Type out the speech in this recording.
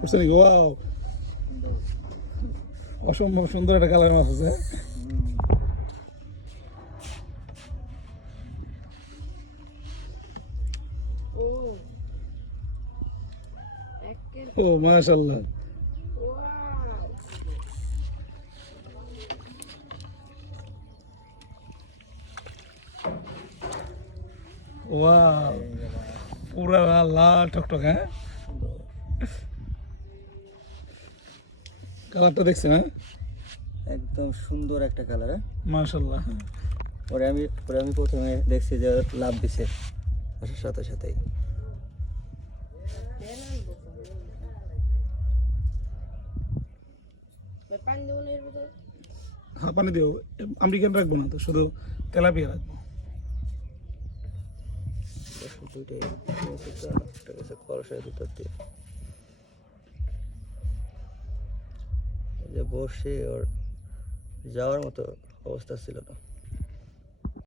বুঝছেন নাকি? ওয়াও, অসম্ভব সুন্দর একটা কালার মাছ আছে। ও মাশাআল্লাহ, ওয়াও, পুরা লাল টকটক। হ্যাঁ, কালারটা দেখছেন? হ্যাঁ, একদম সুন্দর একটা কালার। হ্যাঁ, মাশাআল্লাহ। পরে আমি প্রথমে দেখছি যে লাভ দিছে আসার সাথে সাথেই। হ্যাঁ, পানি দিও। আমেরিকান রাখবো না তো, শুধু তেলাপিয়া রাখবো। দুইটাই একটা গেছে কলসের ভিতর দিয়ে, যে বসে ওর যাওয়ার মতো অবস্থা ছিল না।